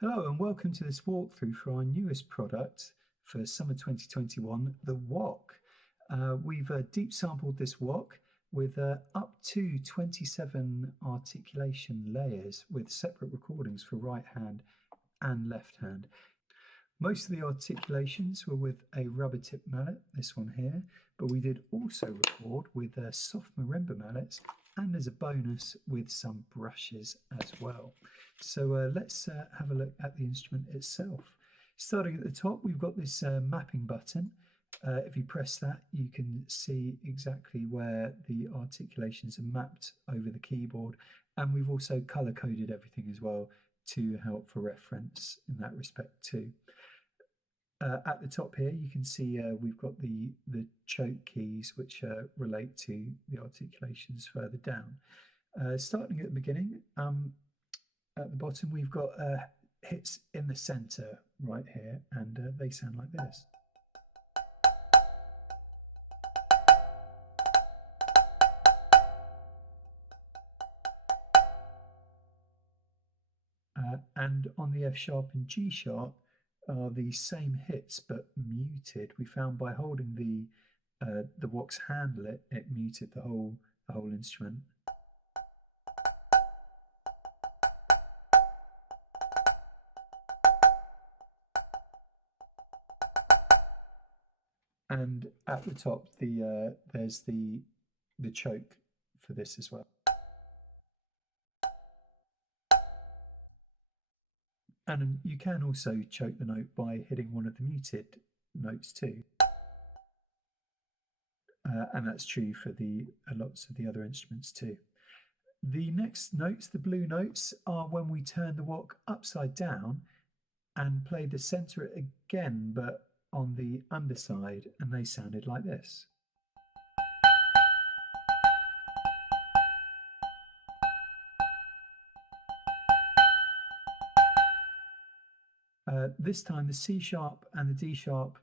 Hello and welcome to this walkthrough for our newest product for summer 2021, the wok. We've deep sampled this wok with up to 27 articulation layers with separate recordings for right hand and left hand. Most of the articulations were with a rubber tip mallet, this one here, but we did also record with soft marimba mallets and as a bonus with some brushes as well. So let's have a look at the instrument itself. Starting at the top, we've got this mapping button. If you press that, you can see exactly where the articulations are mapped over the keyboard, and we've also color coded everything as well to help for reference in that respect too. At the top here, you can see we've got the choke keys, which relate to the articulations further down. Starting at the beginning, at the bottom, we've got hits in the center right here, and they sound like this. And on the F sharp and G sharp are the same hits but muted. We found by holding the wok's handle, it muted the whole instrument. And at the top, there's the choke for this as well. And you can also choke the note by hitting one of the muted notes too. And that's true for lots of the other instruments too. The next notes, the blue notes, are when we turn the wok upside down and play the center again, but on the underside, and they sounded like this. This time the C sharp and the D sharp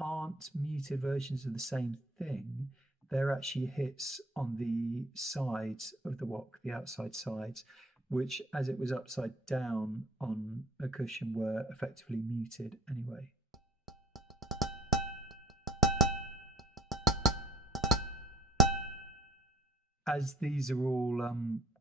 aren't muted versions of the same thing. They're actually hits on the sides of the wok, the outside sides, which, as it was upside down on a cushion, were effectively muted anyway. As these are all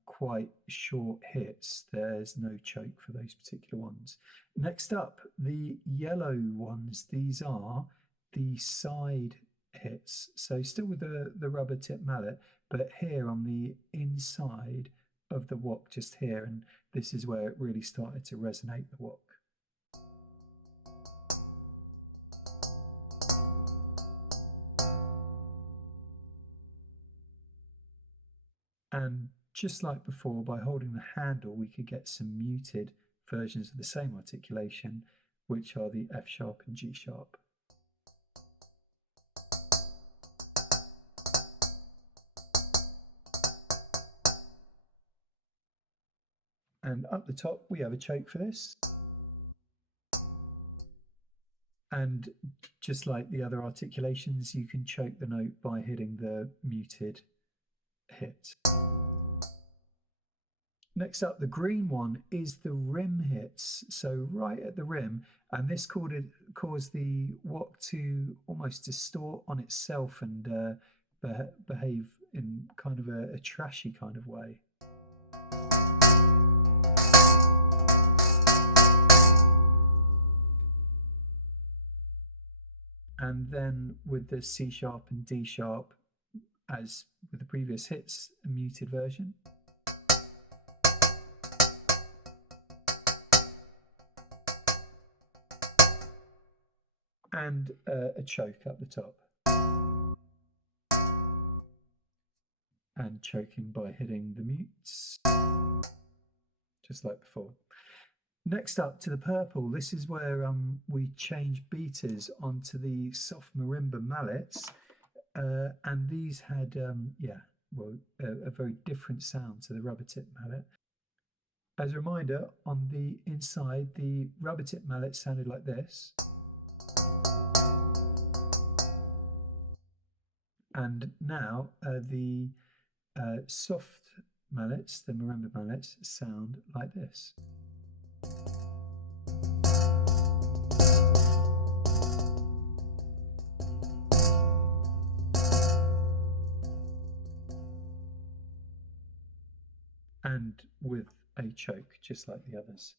quite short hits, there's no choke for those particular ones. Next up, the yellow ones. These are the side hits. So still with the rubber tip mallet, but here on the inside of the wok, just here, and this is where it really started to resonate, the wok. And just like before, by holding the handle, we could get some muted versions of the same articulation, which are the F sharp and G sharp. And up the top, we have a choke for this. And just like the other articulations, you can choke the note by hitting the muted hit. Next up, the green one is the rim hits. So right at the rim, and this caused the wok to almost distort on itself and behave in kind of a trashy kind of way. And then with the C sharp and D sharp, as with the previous hits, a muted version. And a choke up the top. And choking by hitting the mutes, just like before. Next up to the purple, this is where we change beaters onto the soft marimba mallets, and these had, a very different sound to the rubber tip mallet. As a reminder, on the inside, the rubber tip mallet sounded like this. And now the soft mallets, the marimba mallets, sound like this. and with a choke, just like the others.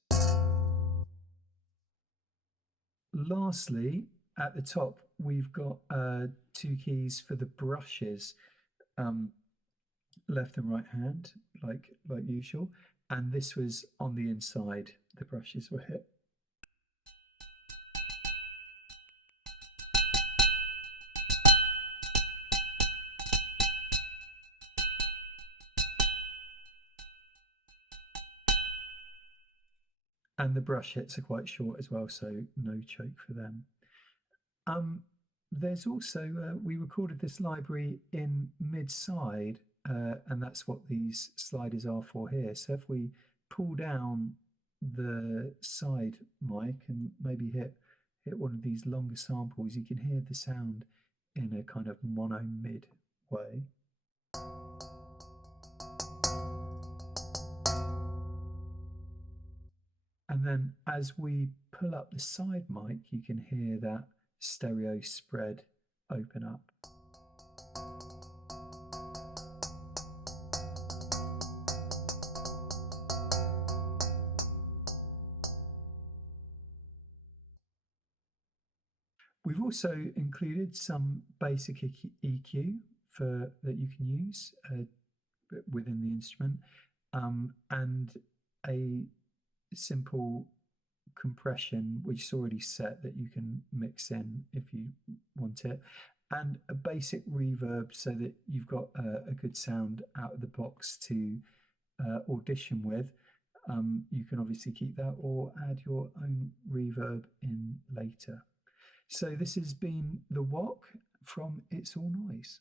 Lastly, at the top, we've got two keys for the brushes, left and right hand, like usual. And this was on the inside, the brushes were hit. And the brush hits are quite short as well, so no choke for them. There's also, we recorded this library in mid-side, and that's what these sliders are for here. So if we pull down the side mic and maybe hit one of these longer samples, you can hear the sound in a kind of mono mid way. And then as we pull up the side mic, you can hear that stereo spread open up. We've also included some basic EQ that you can use within the instrument, and a simple compression which is already set that you can mix in if you want it, and a basic reverb so that you've got a good sound out of the box to audition with. You can obviously keep that or add your own reverb in later. So this has been the Wok from It's All Noise.